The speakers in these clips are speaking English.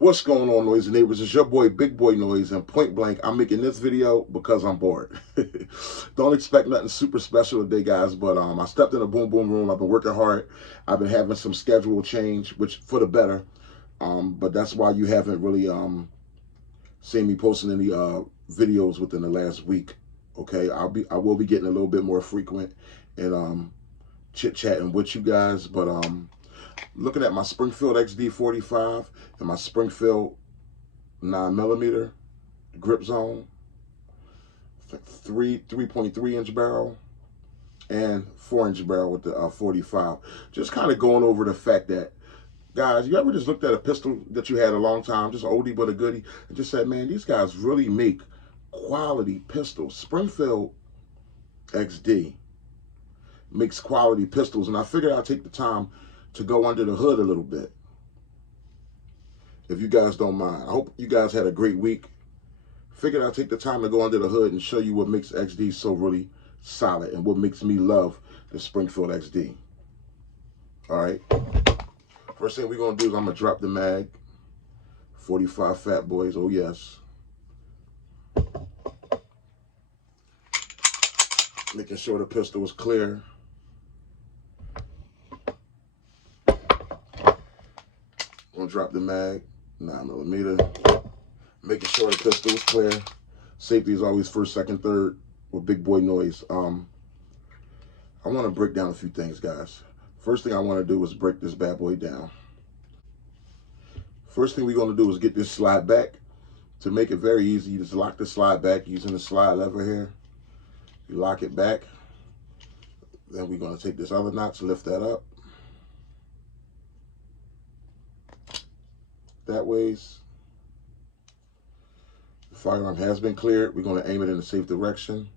What's going on, Noisy Neighbors? It's your boy, Big Boy Noise, and point blank, I'm making this video because I'm bored. Don't expect nothing super special today, guys, but I stepped in a boom boom room. I've been working hard. I've been having some schedule change, which for the better, but that's why you haven't really seen me posting any videos within the last week. Okay, I will be getting a little bit more frequent and chit-chatting with you guys, but looking at my Springfield XD45 and my Springfield 9mm grip zone, 3.3 inch barrel and 4-inch barrel with the 45. Just kind of going over the fact that, guys, you ever just looked at a pistol that you had a long time, just oldie but a goodie, and just said, man, these guys really make quality pistols. Springfield XD makes quality pistols, and I figured I'd take the time to go under the hood a little bit, if you guys don't mind. I hope you guys had a great week. Figured I'd take the time to go under the hood and show you what makes XD so really solid and what makes me love the Springfield XD. All right. First thing we're going to do is I'm going to drop the mag. 45 Fat Boys, oh yes. Making sure the pistol is clear. Gonna drop the mag, 9mm. Making sure the pistol is clear. Safety is always first, second, third with Big Boy Noise. I want to break down a few things, guys. First thing I want to do is break this bad boy down. First thing we're going to do is get this slide back. To make it very easy, you just lock the slide back using the slide lever here. You lock it back. Then we're going to take this other notch, lift that up. That ways. The firearm has been cleared. We're going to aim it in a safe direction.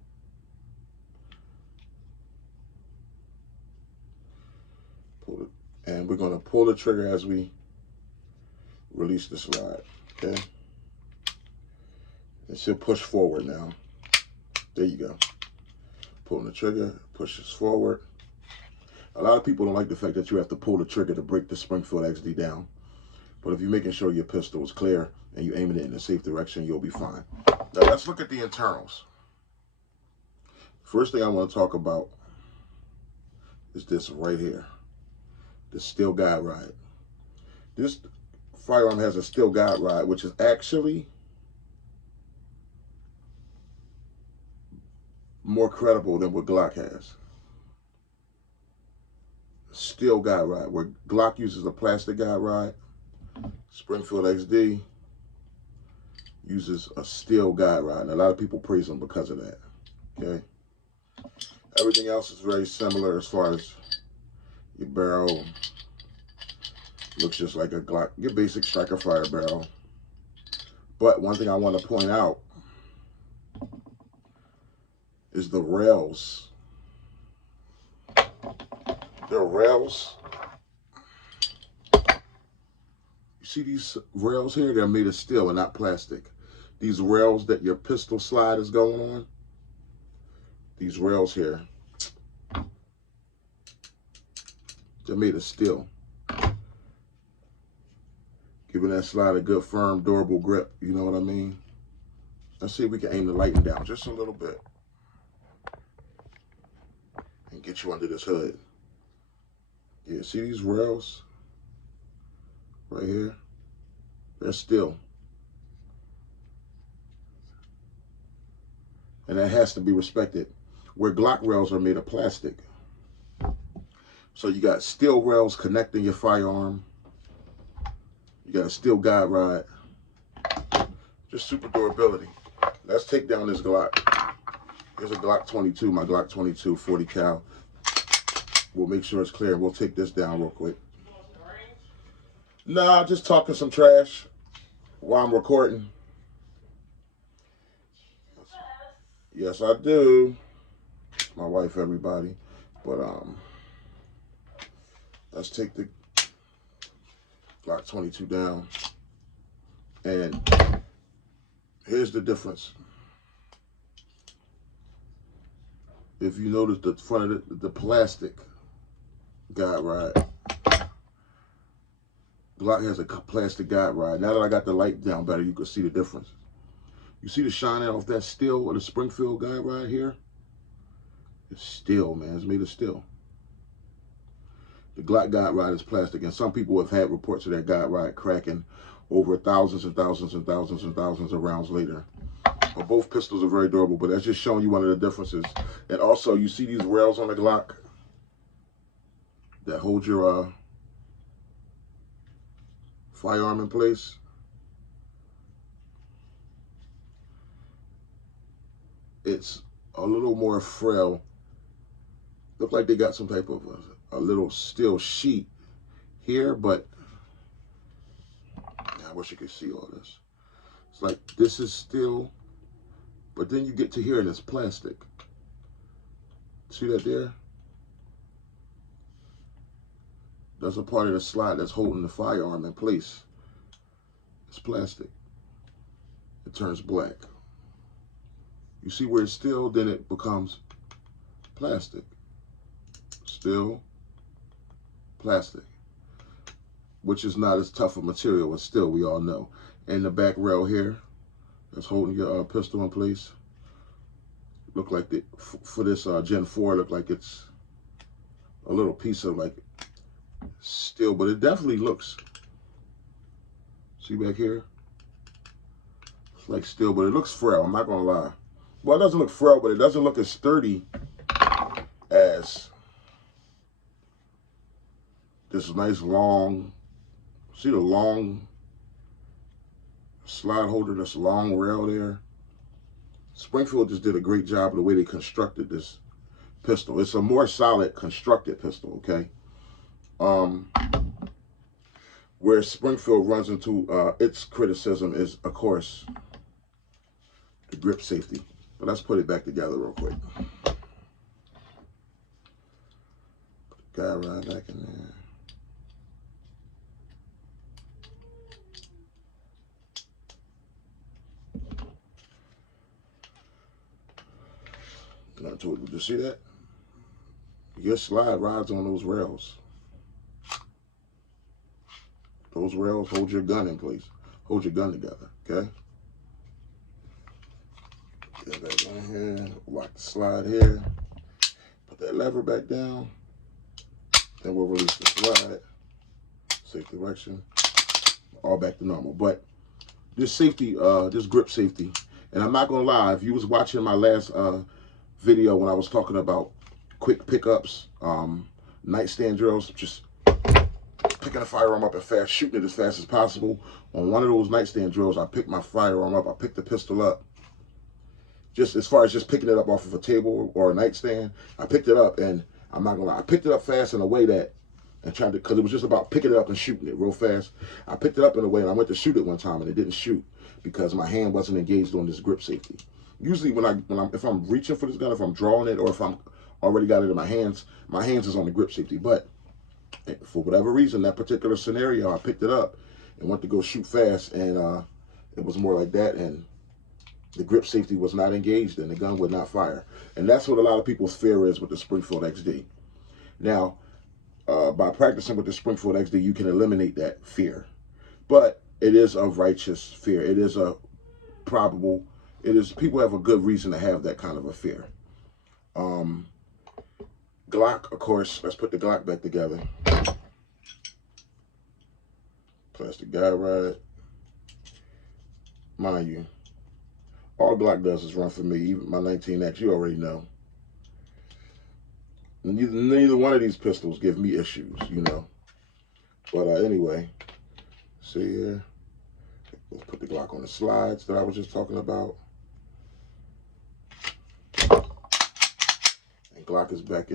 Pull it, and we're going to pull the trigger as we release the slide. Okay. It should push forward now. There you go. Pulling the trigger, pushes forward. A lot of people don't like the fact that you have to pull the trigger to break the Springfield XD down. But if you're making sure your pistol is clear and you're aiming it in a safe direction, you'll be fine. Now let's look at the internals. First thing I want to talk about is this right here. The steel guide ride. This firearm has a steel guide ride, which is actually more credible than what Glock has. Steel guide ride, where Glock uses a plastic guide ride, Springfield XD uses a steel guide ride, and a lot of people praise them because of that. Okay. Everything else is very similar as far as your barrel. Looks just like a Glock, your basic striker fire barrel. But one thing I want to point out is the rails. The rails. You see these rails here? They're made of steel and not plastic. These rails that your pistol slide is going on, these rails here, they're made of steel. Giving that slide a good, firm, durable grip. You know what I mean? Let's see if we can aim the lighting down just a little bit and get you under this hood. Yeah, see these rails right here? They're steel. And that has to be respected. Where Glock rails are made of plastic. So you got steel rails connecting your firearm. You got a steel guide ride. Just super durability. Let's take down this Glock. Here's a Glock 22, my Glock 22 40 cal. We'll make sure it's clear. We'll take this down real quick. Nah, just talking some trash while I'm recording. Yes, I do. My wife, everybody. But let's take the Glock 22 down. And here's the difference. If you notice the front of the plastic guide ride, Glock has a plastic guide rod. Now that I got the light down better, you can see the difference. You see the shining off that steel or the Springfield guide rod here? It's steel, man. It's made of steel. The Glock guide rod is plastic, and some people have had reports of that guide rod cracking over thousands and thousands and thousands and thousands of rounds later. But both pistols are very durable, but that's just showing you one of the differences. And also, you see these rails on the Glock that hold your firearm in place? It's a little more frail. Look like they got some type of a little steel sheet here, but I wish you could see all this. It's like this is steel, but then you get to here and it's plastic. See that there? That's a part of the slide that's holding the firearm in place. It's plastic. It turns black. You see where it's steel, then it becomes plastic. Still plastic, which is not as tough a material as steel, we all know. And the back rail here that's holding your pistol in place, look like for this Gen 4, look like it's a little piece of like steel, but it definitely looks, see back here, it's like steel, but it looks frail. I'm not gonna lie. Well, it doesn't look frail, but it doesn't look as sturdy as this nice long, see the long slide holder, this long rail there. Springfield just did a great job of the way they constructed this pistol. It's a more solid constructed pistol, okay? Where Springfield runs into its criticism is, of course, the grip safety. But let's put it back together real quick. Put the guide rod back in there. Did you see that? Your slide rides on those rails. Those rails hold your gun in place. Hold your gun together, okay? Get that on here, lock the slide here. Put that lever back down. Then we'll release the slide. Safe direction. All back to normal. But this safety, this grip safety, and I'm not gonna lie, if you was watching my last video when I was talking about quick pickups, nightstand drills, just picking the firearm up and shooting it as fast as possible. On one of those nightstand drills, I picked my firearm up, I picked the pistol up. Just as far as just picking it up off of a table or a nightstand, I picked it up, and I'm not gonna lie, I picked it up fast in a way that, and trying to, because it was just about picking it up and shooting it real fast. I picked it up in a way, and I went to shoot it one time, and it didn't shoot because my hand wasn't engaged on this grip safety. Usually if I'm reaching for this gun, if I'm drawing it, or if I'm already got it in my hands is on the grip safety. But for whatever reason, that particular scenario, I picked it up and went to go shoot fast, and it was more like that, and the grip safety was not engaged and the gun would not fire. And that's what a lot of people's fear is with the Springfield XD. Now, by practicing with the Springfield XD, you can eliminate that fear. But it is a righteous fear. It is a probable, people have a good reason to have that kind of a fear. Glock, of course, let's put the Glock back together. Plastic guide rod. Mind you, all Glock does is run for me. Even my 19X, you already know. Neither one of these pistols give me issues, you know. But anyway, see here. Let's put the Glock on the slides that I was just talking about. And Glock is back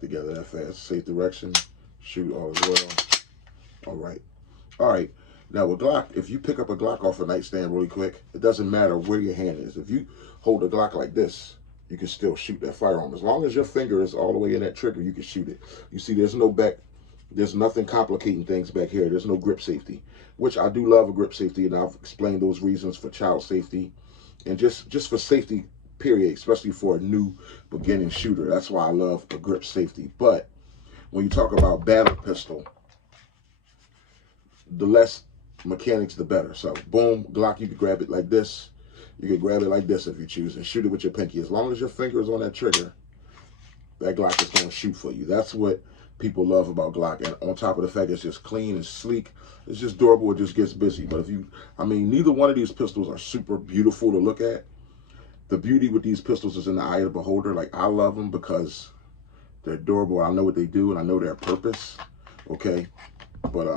together that fast. Safe direction. Shoot all as well. All right. All right. Now with Glock, if you pick up a Glock off a nightstand really quick, it doesn't matter where your hand is. If you hold a Glock like this, you can still shoot that firearm. As long as your finger is all the way in that trigger, you can shoot it. You see, there's nothing complicating things back here. There's no grip safety, which I do love a grip safety, and I've explained those reasons for child safety and just for safety, period, especially for a new beginning shooter. That's why I love a grip safety. But when you talk about battle pistol, the less mechanics, the better. So boom, Glock, you can grab it like this. You can grab it like this if you choose and shoot it with your pinky. As long as your finger is on that trigger, that Glock is going to shoot for you. That's what people love about Glock. And on top of the fact it's just clean and sleek, it's just durable, it just gets busy. But if you, I mean, neither one of these pistols are super beautiful to look at. The beauty with these pistols is in the eye of the beholder. Like, I love them because they're durable. I know what they do and I know their purpose. Okay. But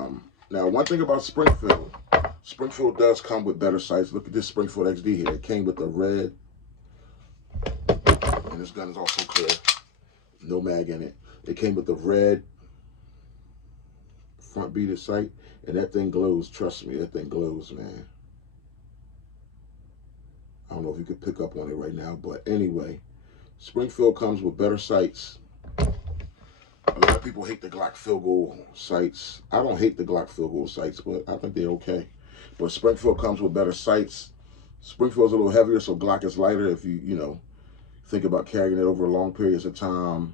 now one thing about Springfield does come with better sights. Look at this Springfield XD here. It came with the red, and this gun is also clear. No mag in it. It came with the red front beaded sight, and that thing glows. Trust me, that thing glows, man. I don't know if you could pick up on it right now, but anyway, Springfield comes with better sights. A lot of people hate the Glock field goal sights. I don't hate the Glock field goal sights, but I think they're okay. But Springfield comes with better sights. Springfield's a little heavier, so Glock is lighter if you know, think about carrying it over long periods of time.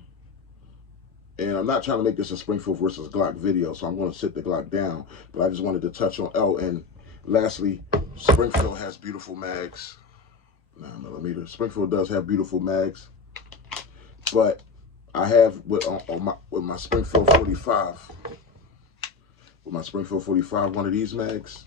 And I'm not trying to make this a Springfield versus Glock video, so I'm going to sit the Glock down. But I just wanted to touch on, oh, and lastly, Springfield has beautiful mags. 9mm. Springfield does have beautiful mags. But I have with my Springfield 45, one of these mags,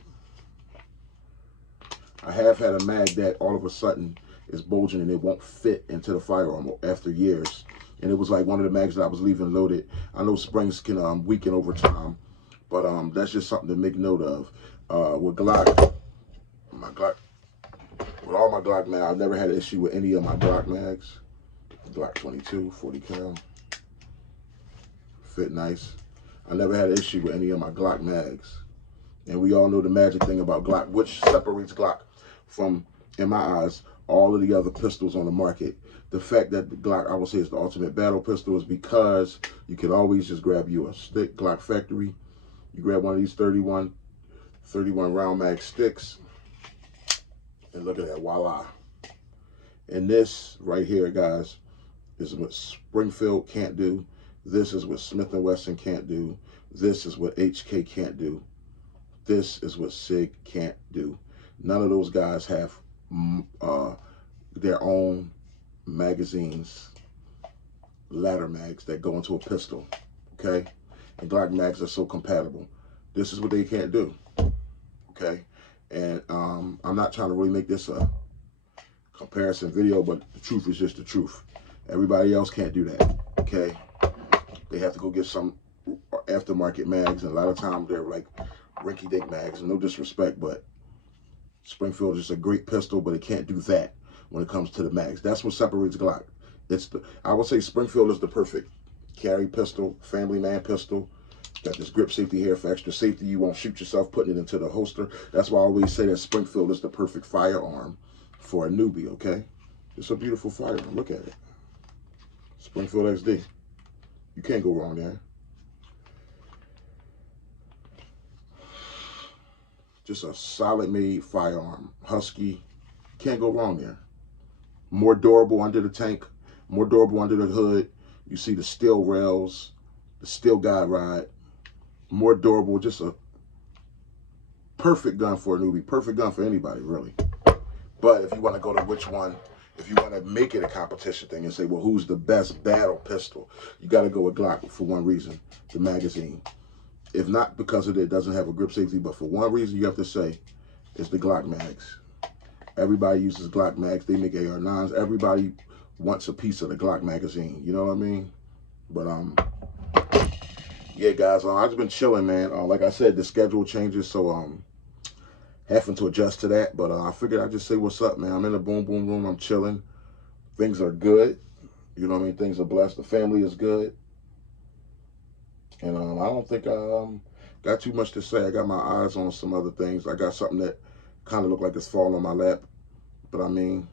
I have had a mag that all of a sudden is bulging and it won't fit into the firearm after years. And it was like one of the mags that I was leaving loaded. I know springs can weaken over time, but that's just something to make note of. With Glock, with all my Glock mags, I've never had an issue with any of my Glock mags. Glock 22, 40 cal, fit nice. I never had an issue with any of my Glock mags. And we all know the magic thing about Glock, which separates Glock from, in my eyes, all of the other pistols on the market. The fact that the Glock, I will say, is the ultimate battle pistol is because you can always just grab you a stick, Glock Factory. You grab one of these 31 round mag sticks, and look at that, voila. And this right here, guys, is what Springfield can't do. This is what Smith & Wesson can't do. This is what HK can't do. This is what SIG can't do. None of those guys have their own magazines, ladder mags that go into a pistol, okay? And Glock mags are so compatible. This is what they can't do, okay? And I'm not trying to really make this a comparison video, but the truth is just the truth. Everybody else can't do that, okay? They have to go get some aftermarket mags, and a lot of times they're like rinky-dink mags. No disrespect, but Springfield is a great pistol, but it can't do that when it comes to the mags. That's what separates Glock. I would say Springfield is the perfect carry pistol, family man pistol. Got this grip safety here for extra safety. You won't shoot yourself putting it into the holster. That's why I always say that Springfield is the perfect firearm for a newbie, okay? It's a beautiful firearm. Look at it. Springfield XD. You can't go wrong there. Just a solid made firearm. Husky. Can't go wrong there. More durable under the tank. More durable under the hood. You see the steel rails. The steel guide ride. More durable. Just a perfect gun for a newbie. Perfect gun for anybody, really. But if you want to go to which one, if you want to make it a competition thing and say, well, who's the best battle pistol? You got to go with Glock for one reason, the magazine. If not because it doesn't have a grip safety, but for one reason you have to say, it's the Glock mags. Everybody uses Glock mags. They make AR-9s. Everybody wants a piece of the Glock magazine. You know what I mean? But, yeah, guys, I've just been chilling, man. Like I said, the schedule changes, so having to adjust to that. But I figured I'd just say what's up, man. I'm in the boom boom room. I'm chilling. Things are good. You know what I mean? Things are blessed. The family is good. And I don't think I got too much to say. I got my eyes on some other things. I got something that kind of look like it's falling on my lap. But I mean,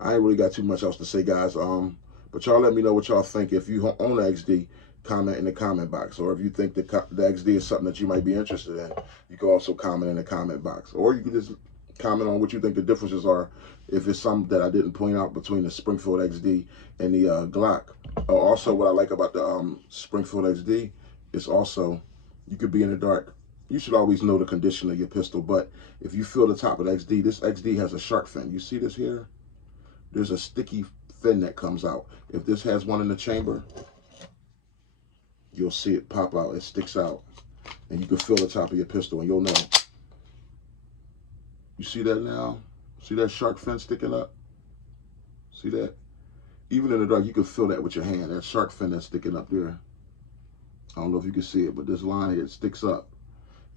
I ain't really got too much else to say, guys. But y'all let me know what y'all think. If you own the XD, comment in the comment box. Or if you think the XD is something that you might be interested in, you can also comment in the comment box. Or you can just comment on what you think the differences are, if it's something that I didn't point out between the Springfield XD and the Glock. Also, what I like about the Springfield XD is also You could be in the dark. You should always know the condition of your pistol, but if you feel the top of the XD, this XD has a shark fin. You see this here? There's a sticky fin that comes out. If this has one in the chamber, you'll see it pop out. It sticks out, and you can feel the top of your pistol, and you'll know. You see that now? See that shark fin sticking up? See that? Even in the dark, you can feel that with your hand. That shark fin that's sticking up there. I don't know if you can see it, but this line here, it sticks up.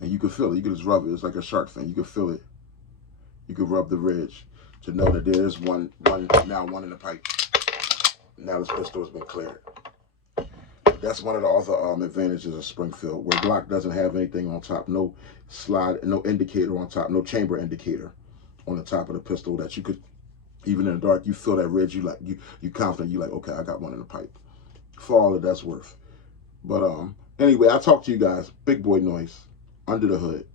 And you can feel it. You can just rub it. It's like a shark fin. You can feel it. You can rub the ridge to know that there's one in the pipe. Now this pistol has been cleared. That's one of the other advantages of Springfield, where Glock doesn't have anything on top. No slide, no indicator on top, no chamber indicator on the top of the pistol that you could, even in the dark, you feel that ridge. You confident. You like, okay, I got one in the pipe. For all that that's worth. But anyway, I talk to you guys. Big boy noise. Under the hood.